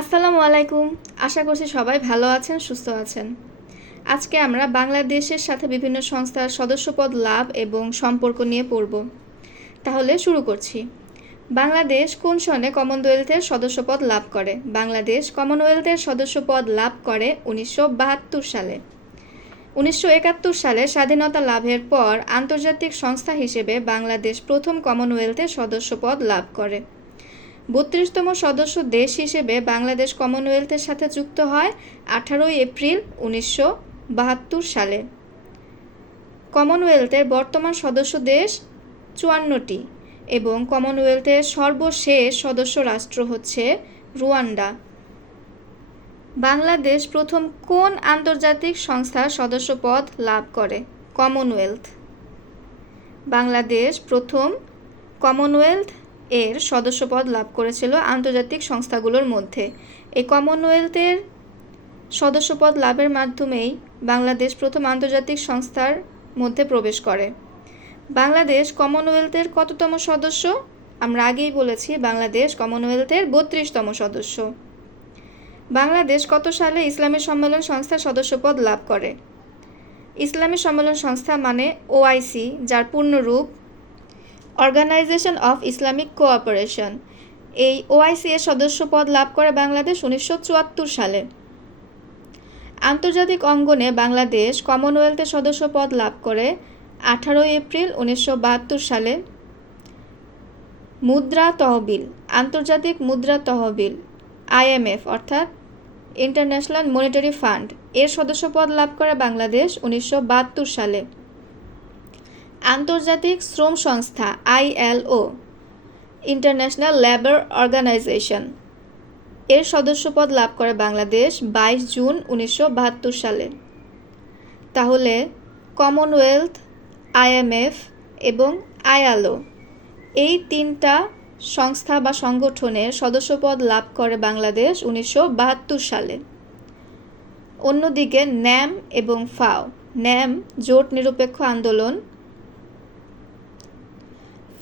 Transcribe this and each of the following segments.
আসসালামু আলাইকুম। আশা করছি সবাই ভালো আছেন, সুস্থ আছেন। আজকে আমরা বাংলাদেশের সাথে বিভিন্ন সংস্থার সদস্যপদ লাভ এবং সম্পর্ক নিয়ে পড়ব। তাহলে শুরু করছি। বাংলাদেশ কোন সনে কমনওয়েলথের সদস্যপদ লাভ করে? বাংলাদেশ কমনওয়েলথের সদস্যপদ লাভ করে 1972 সালে। 1971 সালে স্বাধীনতা লাভের পর আন্তর্জাতিক সংস্থা হিসেবে বাংলাদেশ প্রথম কমনওয়েলথের সদস্যপদ লাভ করে। 32তম সদস্য দেশ হিসেবে বাংলাদেশ কমনওয়েলথের সাথে যুক্ত হয় 18 এপ্রিল 1972 সালে। কমনওয়েলথের বর্তমান সদস্য দেশ 54টি এবং কমনওয়েলথের সর্বশেষ সদস্য রাষ্ট্র হচ্ছে রুয়ান্ডা। বাংলাদেশ প্রথম কোন আন্তর্জাতিক সংস্থার সদস্যপদ লাভ করে? কমনওয়েলথ। বাংলাদেশ প্রথম কমনওয়েলথ এর সদস্যপদ লাভ করেছিল আন্তর্জাতিক সংস্থাগুলোর মধ্যে। এই কমনওয়েলথের সদস্যপদ লাভের মাধ্যমেই বাংলাদেশ প্রথম আন্তর্জাতিক সংস্থার মধ্যে প্রবেশ করে। বাংলাদেশ কমনওয়েলথের কততম সদস্য? আমরা আগেই বলেছি বাংলাদেশ কমনওয়েলথের 32তম সদস্য। বাংলাদেশ কত সালে ইসলামী সম্মেলন সংস্থার সদস্যপদ লাভ করে? ইসলামী সম্মেলন সংস্থা মানে ওআইসি, যার পূর্ণরূপ অর্গানাইজেশন অফ ইসলামিক কোঅপারেশন। এই ওআইসি এর সদস্যপদ লাভ করে বাংলাদেশ 1974 সালে। আন্তর্জাতিক অঙ্গনে বাংলাদেশ কমনওয়েলথের সদস্যপদ লাভ করে 18 এপ্রিল 1972 সালে। মুদ্রা তহবিল, আন্তর্জাতিক মুদ্রা তহবিল আইএমএফ অর্থাৎ ইন্টারন্যাশনাল মনিটারি ফান্ড এর সদস্যপদ লাভ করে বাংলাদেশ 1972 সালে। আন্তর্জাতিক শ্রম সংস্থা আইএলও ইন্টারন্যাশনাল লেবার অর্গানাইজেশন এর সদস্যপদ লাভ করে বাংলাদেশ 22 জুন 1972 সালে। তাহলে কমনওয়েলথ, আইএমএফ এবং আইএলও এই তিনটা সংস্থা বা সংগঠনের সদস্যপদ লাভ করে বাংলাদেশ 1972 সালে। অন্যদিকে ন্যাম এবং ফাও, ন্যাম জোট নিরপেক্ষ আন্দোলন,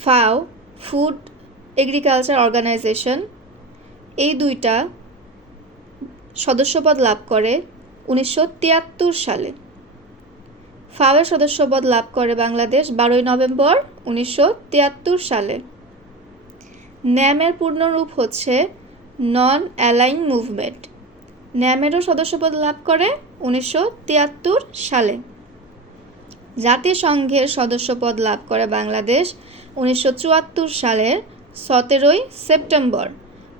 ফাও ফুড এগ্রিকালচার অর্গানাইজেশন, এই দুইটা সদস্যপদ লাভ করে 1973 সালে। ফাওয়ের সদস্যপদ লাভ করে বাংলাদেশ 12 নভেম্বর 1973 সালে। ন্যামের পূর্ণরূপ হচ্ছে নন অ্যালাইন মুভমেন্ট। ন্যামেরও সদস্যপদ লাভ করে 1973 সালে। জাতিসংঘের সদস্যপদ লাভ করে বাংলাদেশ 1974 সালের 17 সেপ্টেম্বর।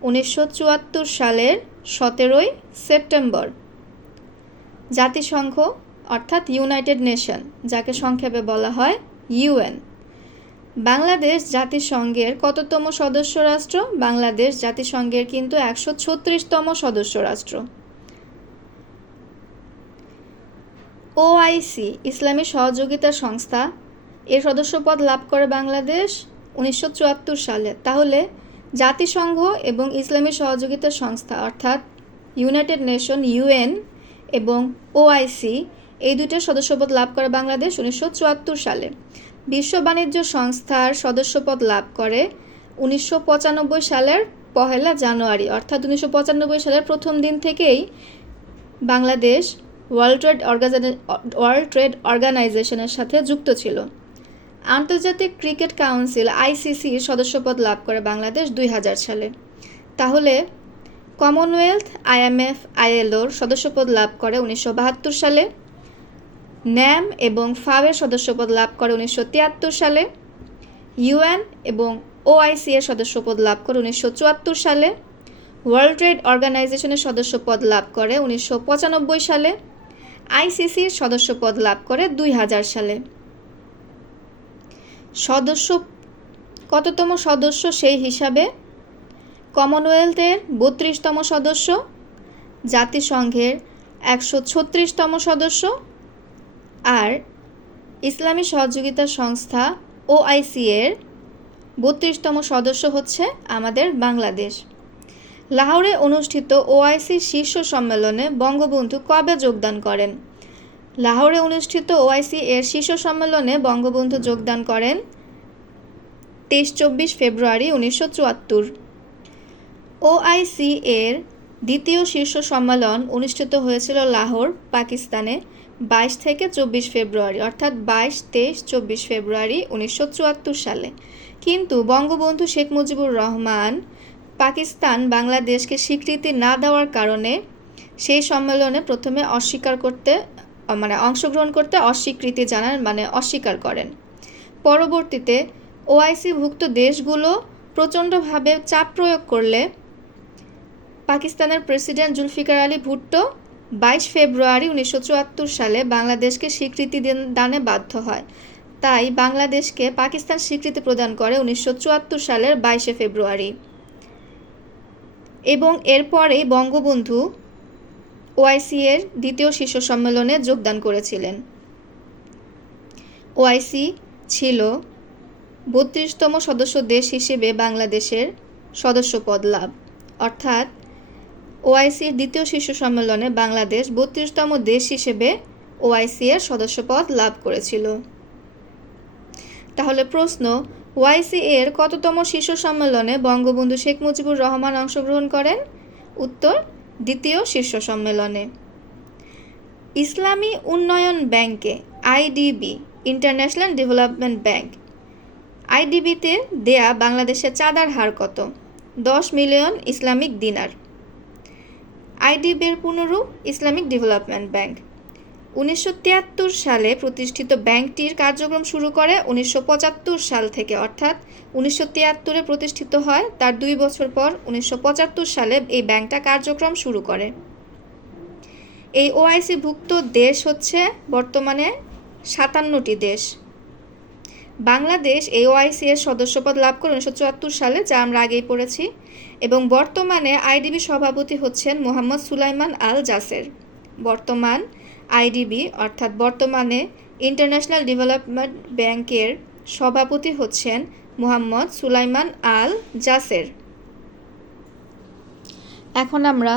1974 সালের 17 সেপ্টেম্বর। জাতিসংঘ অর্থাৎ ইউনাইটেড নেশন, যাকে সংক্ষেপে বলা হয় ইউএন। বাংলাদেশ জাতিসংঘের কততম সদস্য রাষ্ট্র? বাংলাদেশ জাতিসংঘের কিন্তু 136তম সদস্য রাষ্ট্র। ওআইসি ইসলামী সহযোগিতা সংস্থা এর সদস্যপদ লাভ করে বাংলাদেশ 1974 সালে। তাহলে জাতিসংঘ এবং ইসলামী সহযোগিতা সংস্থা অর্থাৎ ইউনাইটেড নেশন ইউএন এবং ওআইসি এই দুইটার সদস্যপদ লাভ করে বাংলাদেশ 1974 সালে। বিশ্ব বাণিজ্য সংস্থার সদস্যপদ লাভ করে 1995 সালের 1 জানুয়ারি, অর্থাৎ 1995 সালের প্রথম দিন থেকেই বাংলাদেশ ওয়ার্ল্ড ট্রেড অর্গানাইজেশনের সাথে যুক্ত ছিল। আন্তর্জাতিক ক্রিকেট কাউন্সিল আইসিসির সদস্যপদ লাভ করে বাংলাদেশ 2000 সালে। তাহলে কমনওয়েলথ, আইএমএফ, আইএলওর সদস্যপদ লাভ করে 1972 সালে। ন্যাম এবং ফাওয়ের সদস্যপদ লাভ করে 1973 সালে। ইউএন এবং ওআইসি এর সদস্যপদ লাভ করে 1974 সালে। ওয়ার্ল্ড ট্রেড অর্গানাইজেশনের সদস্যপদ লাভ করে 1995 সালে। আইসিসির সদস্যপদ লাভ করে 2000 সালে। সদস্য কততম সদস্য সেই হিসাবে? কমনওয়েলথের 32তম সদস্য, জাতিসংঘের 136তম সদস্য, আর ইসলামী সহযোগিতা সংস্থা ওআইসি এর 32তম সদস্য হচ্ছে আমাদের বাংলাদেশ। লাহোরে অনুষ্ঠিত ওআইসি শীর্ষ সম্মেলনে বঙ্গবন্ধু কবে যোগদান করেন? লাহোরে অনুষ্ঠিত ওআইসি এর শীর্ষ সম্মেলনে বঙ্গবন্ধু যোগদান করেন 23-24 ফেব্রুয়ারি 1974। ওআইসি এর দ্বিতীয় শীর্ষ সম্মেলন অনুষ্ঠিত হয়েছিল লাহোর, পাকিস্তানে 22 থেকে 24 ফেব্রুয়ারি, অর্থাৎ 22, 23, 24 ফেব্রুয়ারি 1974 সালে। কিন্তু বঙ্গবন্ধু শেখ মুজিবুর রহমান পাকিস্তান বাংলাদেশকে স্বীকৃতি না দেওয়ার কারণে সেই সম্মেলনে প্রথমে অংশগ্রহণ করতে অস্বীকৃতি জানান, অস্বীকার করেন। পরবর্তীতে ওআইসিভুক্ত দেশগুলো প্রচণ্ডভাবে চাপ প্রয়োগ করলে পাকিস্তানের প্রেসিডেন্ট জুলফিকার আলী ভুট্টো 22 ফেব্রুয়ারি 1974 সালে বাংলাদেশকে স্বীকৃতি দানে বাধ্য হয়। তাই বাংলাদেশকে পাকিস্তান স্বীকৃতি প্রদান করে 1974 সালের 22 ফেব্রুয়ারি। এবং এরপরেই বঙ্গবন্ধু ওআইসি এর দ্বিতীয় শীর্ষ সম্মেলনে যোগদান করেছিলেন। ওআইসি ছিল 32তম সদস্য দেশ হিসেবে বাংলাদেশের সদস্যপদ লাভ, অর্থাৎ ওআইসির দ্বিতীয় শীর্ষ সম্মেলনে বাংলাদেশ 32তম দেশ হিসেবে ওআইসি এর সদস্যপদ লাভ করেছিল। তাহলে প্রশ্ন, ওআইসি এর কততম শীর্ষ সম্মেলনে বঙ্গবন্ধু শেখ মুজিবুর রহমান অংশগ্রহণ করেন? উত্তর, দ্বিতীয় শীর্ষ সম্মেলনে। ইসলামী উন্নয়ন ব্যাংকে আইডিবি, ইন্টারন্যাশনাল ডেভেলপমেন্ট ব্যাংক, আইডিবিতে দেয়া বাংলাদেশের চাঁদার হার কত? 10 মিলিয়ন ইসলামিক দিনার। আইডিবির পুনরূপ ইসলামিক ডেভেলপমেন্ট ব্যাংক। 1973 সালে প্রতিষ্ঠিত ব্যাংকটির কার্যক্রম শুরু করে 1975 সাল থেকে, অর্থাৎ 1973-এ প্রতিষ্ঠিত হয়, তার 2 বছর পর 1975 সালে এই ব্যাংকটা কার্যক্রম শুরু করে। এই ওআইসিভুক্ত দেশ হচ্ছে বর্তমানে 57টি দেশ। বাংলাদেশ এই ওআইসি এর সদস্যপদ লাভ করে 1974 সালে, যা আমরা আগেই পড়েছি, এবং বর্তমানে আইডিবি সভাপতি হচ্ছেন মোহাম্মদ সুলাইমান আল জাসের। বর্তমান আইডিবি অর্থাৎ বর্তমানে ইন্টারন্যাশনাল ডেভেলপমেন্ট ব্যাংকের সভাপতি হচ্ছেন মোহাম্মদ সুলাইমান আল জাসের। এখন আমরা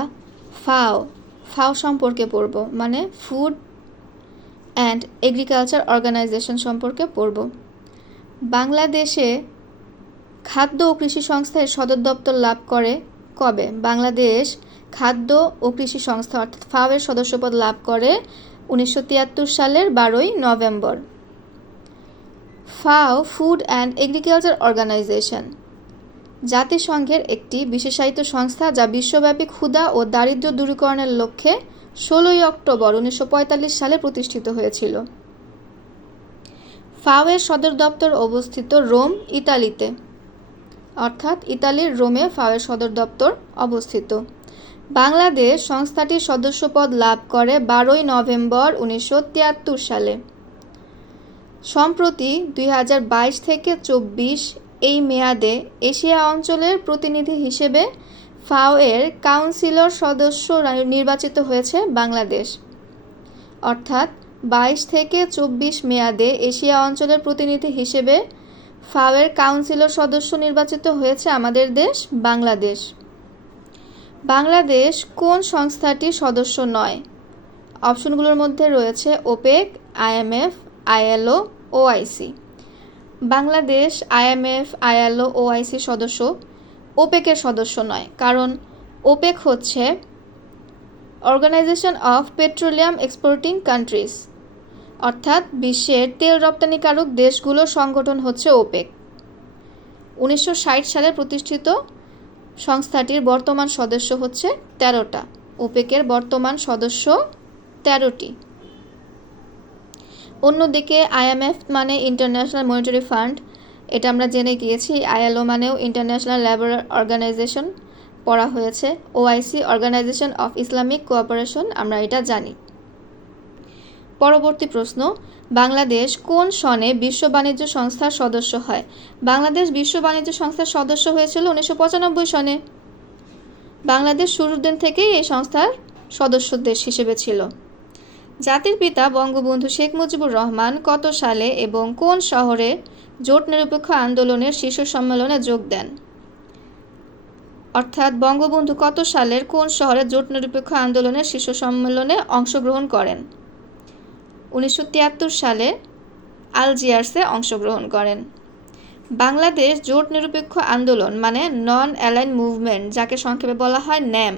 ফাও সম্পর্কে পড়ব, মানে ফুড অ্যান্ড এগ্রিকালচার অর্গানাইজেশন সম্পর্কে পড়ব। বাংলাদেশে খাদ্য ও কৃষি সংস্থার সদর দপ্তর লাভ করে কবে? বাংলাদেশ খাদ্য ও কৃষি সংস্থা অর্থাৎ ফাও এর সদস্যপদ লাভ করে 1973 সালের 12ই নভেম্বর। ফাও ফুড অ্যান্ড এগ্রিকালচার অর্গানাইজেশন জাতিসংঘের একটি বিশেষায়িত সংস্থা, যা বিশ্বব্যাপী ক্ষুধা ও দারিদ্র্য দূরীকরণের লক্ষ্যে 16ই অক্টোবর 1945 সালে প্রতিষ্ঠিত হয়েছিল। ফাও এর সদর দপ্তর অবস্থিত রোম, ইতালিতে, অর্থাৎ ইতালির রোমে ফাও এর সদর দপ্তর অবস্থিত। বাংলাদেশ সংস্থাটির সদস্যপদ লাভ করে 12ই নভেম্বর 1973 সালে। সম্প্রতি 2022 থেকে 24 এই মেয়াদে এশিয়া অঞ্চলের প্রতিনিধি হিসেবে ফাও এর কাউন্সিলর সদস্য নির্বাচিত হয়েছে বাংলাদেশ, অর্থাৎ 22 থেকে 24 মেয়াদে এশিয়া অঞ্চলের প্রতিনিধি হিসেবে ফাও এর কাউন্সিলর সদস্য নির্বাচিত হয়েছে আমাদের দেশ বাংলাদেশ। বাংলাদেশ কোন সংস্থাটির সদস্য নয়? অপশনগুলোর মধ্যে রয়েছে OPEC, IMF, ILO, OIC. Bangladesh IMF, ILO, OIC সদস্য, ওপেকের সদস্য নয়, কারণ ওপেক হচ্ছে organisation of petroleum exporting countries, অর্থাৎ বিশ্বের তেল রপ্তানিকারক দেশগুলোর সংগঠন হচ্ছে ওপেক। 1960 সালে প্রতিষ্ঠিত সংস্থাটির বর্তমান সদস্য হচ্ছে 13টা। ওপেকের বর্তমান সদস্য 13টি। অন্যদিকে আইএমএফ মানে ইন্টারন্যাশনাল মনিটারি ফান্ড, এটা আমরা জেনে গিয়েছি। আইএলও মানেও ইন্টারন্যাশনাল লেবার অর্গানাইজেশন পড়া হয়েছে। OIC organisation of Islamic cooperation, আমরা এটা জানি। পরবর্তী প্রশ্ন, বাংলাদেশ কোন সনে বিশ্ব বাণিজ্য সংস্থার সদস্য হয়? বাংলাদেশ বিশ্ব বাণিজ্য সংস্থার সদস্য হয়েছিল 1995 সনে। বাংলাদেশ শুরুর দিন থেকেই এই সংস্থার সদস্য দেশ হিসেবে ছিল। জাতির পিতা বঙ্গবন্ধু শেখ মুজিবুর রহমান কত সালে এবং কোন শহরে জোট নিরপেক্ষ আন্দোলনের শীর্ষ সম্মেলনে যোগ দেন? অর্থাৎ বঙ্গবন্ধু কত সালের কোন শহরে জোট নিরপেক্ষ আন্দোলনের শীর্ষ সম্মেলনে অংশগ্রহণ করেন? 1973 সালে আলজিয়ার্সে অংশগ্রহণ করেন। বাংলাদেশ জোট নিরপেক্ষ আন্দোলন মানে নন অ্যালাইন মুভমেন্ট, যাকে সংক্ষেপে বলা হয় ন্যাম,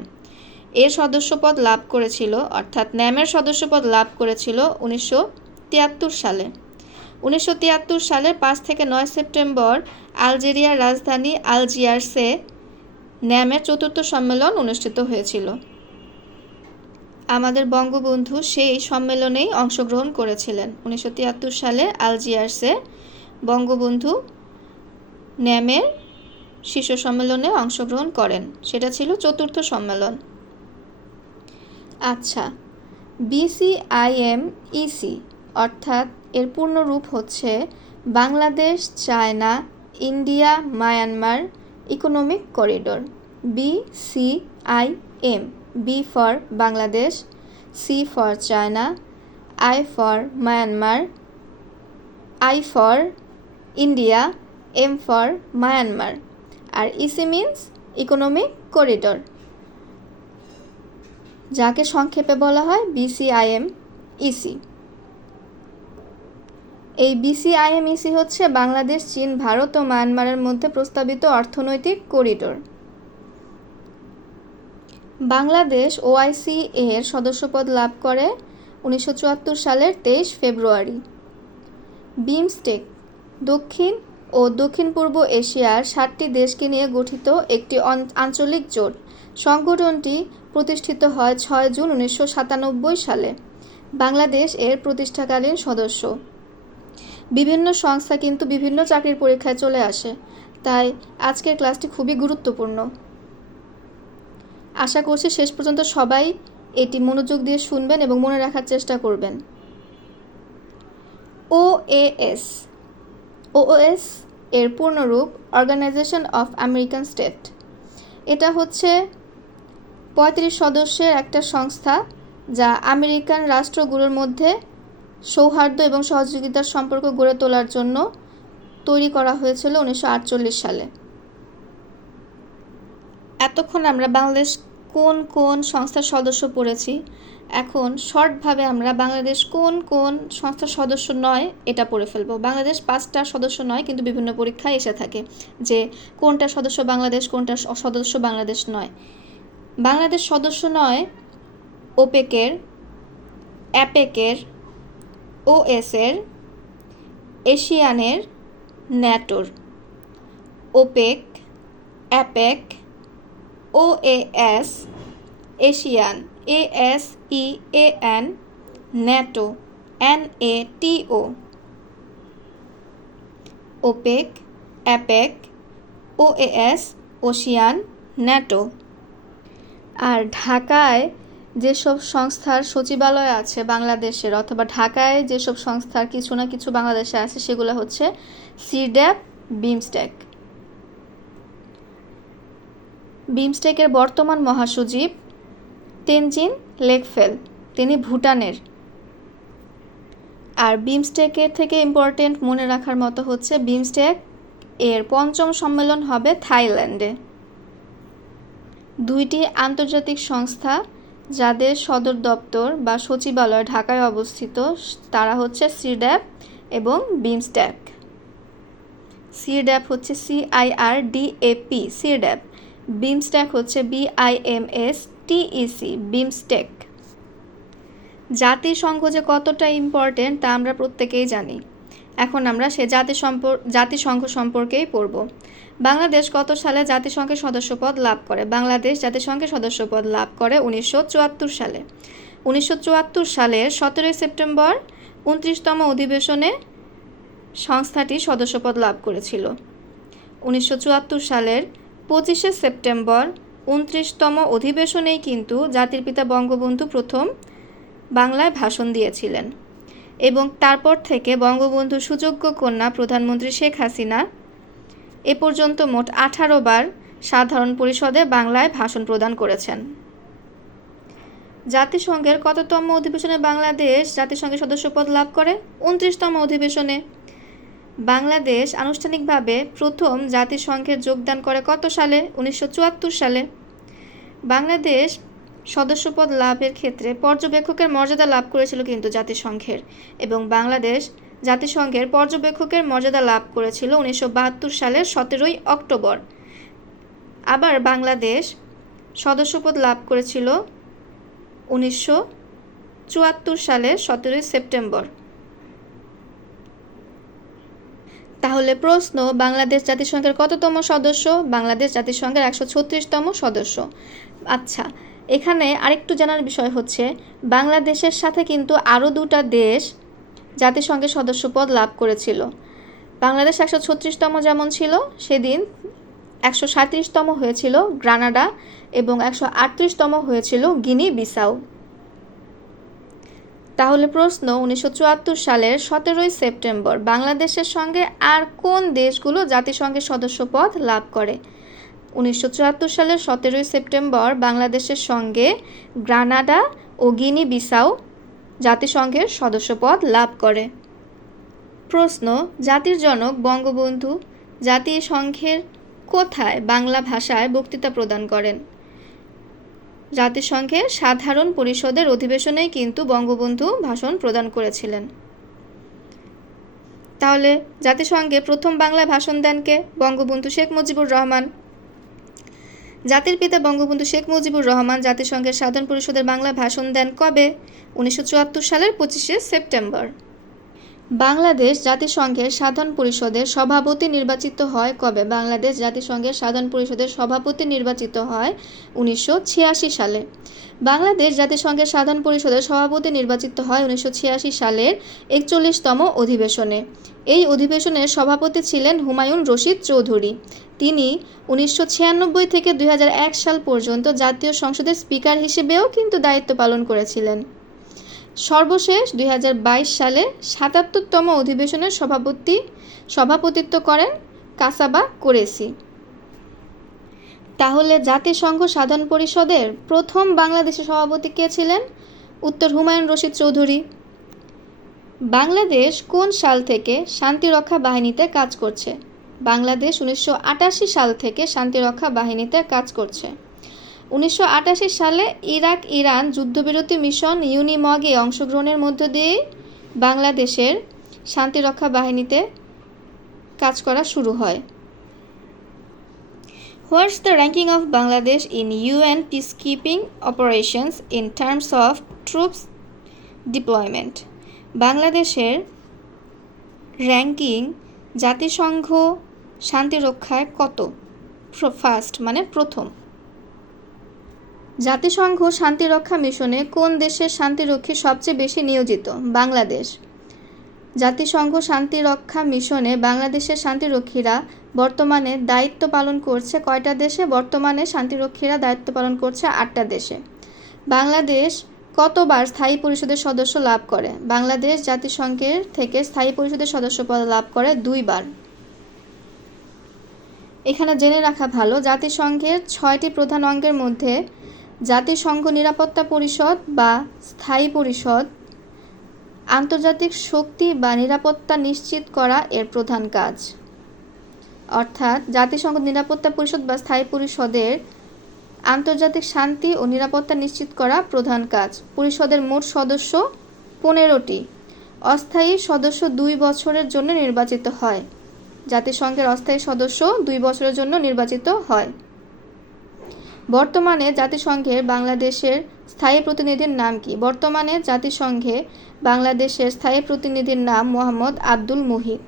এর সদস্যপদ লাভ করেছিল, অর্থাৎ ন্যামের সদস্যপদ লাভ করেছিল 1973 সালে। 1973 সালের 5 থেকে 9 সেপ্টেম্বর আলজেরিয়ার রাজধানী আলজিয়ার্সে ন্যামের 4র্থ সম্মেলন অনুষ্ঠিত হয়েছিল। আমাদের বঙ্গবন্ধু সেই সম্মেলনেই অংশগ্রহণ করেছিলেন। 1973 সালে আলজিয়ার্সে বঙ্গবন্ধু ন্যামের শীর্ষ সম্মেলনে অংশগ্রহণ করেন, সেটা ছিল 4র্থ সম্মেলন। আচ্ছা, BCIMEC অর্থাৎ এর পূর্ণ রূপ হচ্ছে Bangladesh China India Myanmar economic corridor. BCIM, B for Bangladesh, C for China, I for Myanmar, I for India, M for Myanmar, আর EC মিনস ইকোনমিক করিডোর, যাকে সংক্ষেপে বলা হয় BCIMEC। এই BCIMEC হচ্ছে বাংলাদেশ, চীন, ভারত ও মায়ানমারের মধ্যে প্রস্তাবিত অর্থনৈতিক করিডোর। বাংলাদেশ OIC এর সদস্যপদ লাভ করে 1974 সালের 23 ফেব্রুয়ারি। বিমস্টেক দক্ষিণ ও দক্ষিণ পূর্ব এশিয়ার 7টি দেশকে নিয়ে গঠিত একটি আঞ্চলিক জোট। সংগঠনটি প্রতিষ্ঠিত হয় 6 জুন 1997 সালে। বাংলাদেশ এর প্রতিষ্ঠাকালীন সদস্য। বিভিন্ন সংস্থা কিন্তু বিভিন্ন চাকরির পরীক্ষায় চলে আসে, তাই আজকের ক্লাসটি খুবই গুরুত্বপূর্ণ। আশা করছি শেষ পর্যন্ত সবাই এটি মনোযোগ দিয়ে শুনবেন এবং মনে রাখার চেষ্টা করবেন। OAS এর পূর্ণরূপ অর্গানাইজেশন অফ আমেরিকান স্টেট। এটা হচ্ছে 35 সদস্যের একটা সংস্থা, যা আমেরিকান রাষ্ট্রগুলোর মধ্যে সৌহার্দ্য এবং সহযোগিতার সম্পর্ক গড়ে তোলার জন্য তৈরি করা হয়েছিল 1948 সালে। এতক্ষণ আমরা বাংলাদেশ কোন কোন সংস্থার সদস্য পড়েছি, এখন শর্টভাবে আমরা বাংলাদেশ কোন কোন সংস্থার সদস্য নয় এটা পড়ে ফেলবো। বাংলাদেশ 5টা সদস্য নয়, কিন্তু বিভিন্ন পরীক্ষায় এসে থাকে যে কোনটা সদস্য বাংলাদেশ, কোনটা সদস্য বাংলাদেশ নয়। বাংলাদেশ সদস্য নয় ওপেকের, অ্যাপেকের, OS-এর, এশিয়ানের, ন্যাটোর। OPEC, APEC, OAS, ASEAN, ASEAN, NATO, NATO। OPEC, APEC, OAS, ASEAN, NATO. আর ঢাকায় যেসব সংস্থার সচিবালয় আছে বাংলাদেশের, অথবা ঢাকায় যেসব সংস্থার কিছু না কিছু বাংলাদেশে আছে, সেগুলো হচ্ছে সিড্যাপ, বিমস্টেক। বিমস্টেকের বর্তমান মহাসচিব তেনজিন লেকফেল, তিনি ভুটানের। আর বিমস্টেকের থেকে ইম্পর্টেন্ট মনে রাখার মতো হচ্ছে বিমস্টেক এর 5ম সম্মেলন হবে থাইল্যান্ডে। 2টি আন্তর্জাতিক সংস্থা যাদের সদর দপ্তর বা সচিবালয় ঢাকায় অবস্থিত, তারা হচ্ছে সিড্যাপ এবং বিমস্টেক। সিড্যাপ হচ্ছে CIRDAP, সিড্যাপ। বিমস্টেক হচ্ছে BIMSTEC, বিমস্টেক। জাতিসংঘ যে কতটা ইম্পর্টেন্ট তা আমরা প্রত্যেকেই জানি। এখন আমরা সে জাতিসংঘ সম্পর্কেই পড়ব। বাংলাদেশ কত সালে জাতিসংঘের সদস্যপদ লাভ করে? বাংলাদেশ জাতিসংঘের সদস্যপদ লাভ করে 1974 সালে। 1974 সালের 17 সেপ্টেম্বর 29তম অধিবেশনে সংস্থাটি সদস্যপদ লাভ করেছিল। 1974 সালের 25 সেপ্টেম্বর 29তম অধিবেশনেই কিন্তু জাতির পিতা বঙ্গবন্ধু প্রথম বাংলায় ভাষণ দিয়েছিলেন, এবং তারপর থেকে বঙ্গবন্ধুর সুযোগ্য কন্যা প্রধানমন্ত্রী শেখ হাসিনা এ পর্যন্ত মোট 18 বার সাধারণ পরিষদে বাংলায় ভাষণ প্রদান করেছেন। জাতিসংঘের কততম অধিবেশনে বাংলাদেশ জাতিসংঘের সদস্যপদ লাভ করে? 29তম অধিবেশনে। বাংলাদেশ আনুষ্ঠানিকভাবে প্রথম জাতিসংঘে যোগদান করে কত সালে? 1974 সালে। বাংলাদেশ সদস্যপদ লাভের ক্ষেত্রে পর্যবেক্ষকের মর্যাদা লাভ করেছিল কিন্তু জাতিসংঘের, এবং বাংলাদেশ জাতিসংঘের পর্যবেক্ষকের মর্যাদা লাভ করেছিল 1972 সালের 17 অক্টোবর। আবার বাংলাদেশ সদস্যপদ লাভ করেছিল 1974 সালের 17 সেপ্টেম্বর। তাহলে প্রশ্ন, বাংলাদেশ জাতিসংঘের কততম সদস্য? বাংলাদেশ জাতিসংঘের 136তম সদস্য। আচ্ছা, এখানে আরেকটু জানার বিষয় হচ্ছে বাংলাদেশের সাথে কিন্তু আরও দুটা দেশ জাতিসংঘের সদস্যপদ লাভ করেছিল। বাংলাদেশ 136তম যেমন ছিল, সেদিন 137তম হয়েছিল গ্রানাডা এবং 138তম হয়েছিল গিনি বিসাউ। তাহলে প্রশ্ন, 1974 সালের 17 সেপ্টেম্বর বাংলাদেশের সঙ্গে আর কোন দেশগুলো জাতিসংঘের সদস্যপদ লাভ করে? 1974 সালের 17 সেপ্টেম্বর বাংলাদেশের সঙ্গে গ্রানাডা ও গিনি বিসাউ জাতিসংঘের সদস্যপদ লাভ করে। প্রশ্ন, জাতির জনক বঙ্গবন্ধু জাতিসংঘের কোথায় বাংলা ভাষায় বক্তৃতা প্রদান করেন? জাতিসংঘের সাধারণ পরিষদের অধিবেশনেই কিন্তু বঙ্গবন্ধু ভাষণ প্রদান করেছিলেন। তাহলে জাতিসংঘে প্রথম বাংলায় ভাষণ দেন কে? বঙ্গবন্ধু শেখ মুজিবুর রহমান। জাতির পিতা বঙ্গবন্ধু শেখ মুজিবুর রহমান জাতিসংঘের সাধারণ পরিষদের বাংলায় ভাষণ দেন কবে? 1974 সালের 25 সেপ্টেম্বর। বাংলাদেশ জাতিসংঘের সাধারণ পরিষদের সভাপতি নির্বাচিত হয় কবে? বাংলাদেশ জাতিসংঘের সাধারণ পরিষদের সভাপতি নির্বাচিত হয় 1986 সালে। বাংলাদেশ জাতিসংঘের সাধারণ পরিষদের সভাপতি নির্বাচিত হয় 1986 সালের 41তম অধিবেশনে। এই অধিবেশনের সভাপতি ছিলেন হুমায়ুন রশিদ চৌধুরী। তিনি 1996 থেকে 2001 সাল পর্যন্ত জাতীয় সংসদের স্পিকার হিসেবেও কিন্তু দায়িত্ব পালন করেছিলেন। সর্বশেষ 2022 সালে 77তম অধিবেশনের সভাপতিত্ব করেন কাসাবা কোরেসি। তাহলে জাতিসংঘ সাধারণ পরিষদের প্রথম বাংলাদেশের সভাপতি কে ছিলেন? উত্তর, হুমায়ুন রশিদ চৌধুরী। বাংলাদেশ কোন সাল থেকে শান্তিরক্ষা বাহিনীতে কাজ করছে? বাংলাদেশ 1988 সাল থেকে শান্তিরক্ষা বাহিনীতে কাজ করছে। 1988 সালে ইরাক ইরান যুদ্ধবিরতি মিশন ইউনিমগে অংশগ্রহণের মধ্য দিয়েই বাংলাদেশের শান্তিরক্ষা বাহিনীতে কাজ করা শুরু হয়। What's the ranking of Bangladesh in UN peacekeeping operations in terms of troops deployment? বাংলাদেশের র্যাঙ্কিং জাতিসংঘ শান্তিরক্ষায় কত? ফার্স্ট মানে প্রথম। জাতিসংঘ শান্তিরক্ষা মিশনে কোন দেশের শান্তিরক্ষী সবচেয়ে বেশি নিয়োজিত? বাংলাদেশ। জাতিসংঘ শান্তিরক্ষা মিশনে বাংলাদেশের শান্তিরক্ষীরা বর্তমানে দায়িত্ব পালন করছে কয়টা দেশে? বর্তমানে শান্তিরক্ষীরা দায়িত্ব পালন করছে 8টা দেশে। বাংলাদেশ কতবার স্থায়ী পরিষদের সদস্য লাভ করে? বাংলাদেশ জাতিসংঘের থেকে স্থায়ী পরিষদের সদস্যপদ লাভ করে 2 বার। এখানে জেনে রাখা ভালো, জাতিসংঘের 6টি প্রধান অঙ্গের মধ্যে জাতিসংঘ নিরাপত্তা পরিষদ বা স্থায়ী পরিষদ আন্তর্জাতিক শক্তি বা নিরাপত্তা নিশ্চিত করা এর প্রধান কাজ। অর্থাৎ জাতিসংঘ নিরাপত্তা পরিষদ বা স্থায়ী পরিষদের আন্তর্জাতিক শান্তি ও নিরাপত্তা নিশ্চিত করা প্রধান কাজ। পরিষদের মোট সদস্য 15টি। অস্থায়ী সদস্য 2 বছরের জন্য নির্বাচিত হয়। জাতিসংঘের অস্থায়ী সদস্য 2 বছরের জন্য নির্বাচিত হয়। বর্তমানে জাতিসংঘের বাংলাদেশের স্থায়ী প্রতিনিধির নাম কি? বর্তমানে জাতিসংঘে বাংলাদেশের স্থায়ী প্রতিনিধির নাম মোহাম্মদ আব্দুল মুহিত।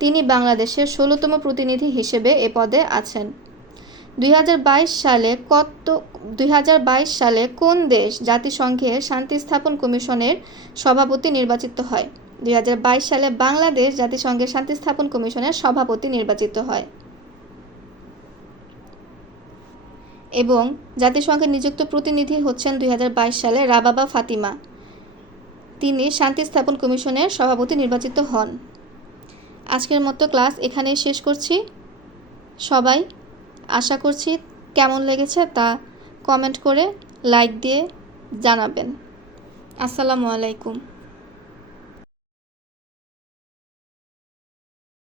তিনি বাংলাদেশের 16তম প্রতিনিধি হিসেবে এ পদে আছেন। 2022 সালে কোন দেশ জাতিসংঘের শান্তি স্থাপন কমিশনের সভাপতি নির্বাচিত হয়? 2022 সালে বাংলাদেশ জাতিসংঘের শান্তি স্থাপন কমিশনের সভাপতি নির্বাচিত হয় এবং জাতিসংঘের নিযুক্ত প্রতিনিধি হচ্ছেন 2022 সালে রাবাবা ফাতিমা। তিনি শান্তি স্থাপন কমিশনের সভাপতি নির্বাচিত হন। আজকের মতো ক্লাস এখানেই শেষ করছি। সবাই আশা করছি কেমন লেগেছে তা কমেন্ট করে লাইক দিয়ে জানাবেন। আসসালামু আলাইকুম।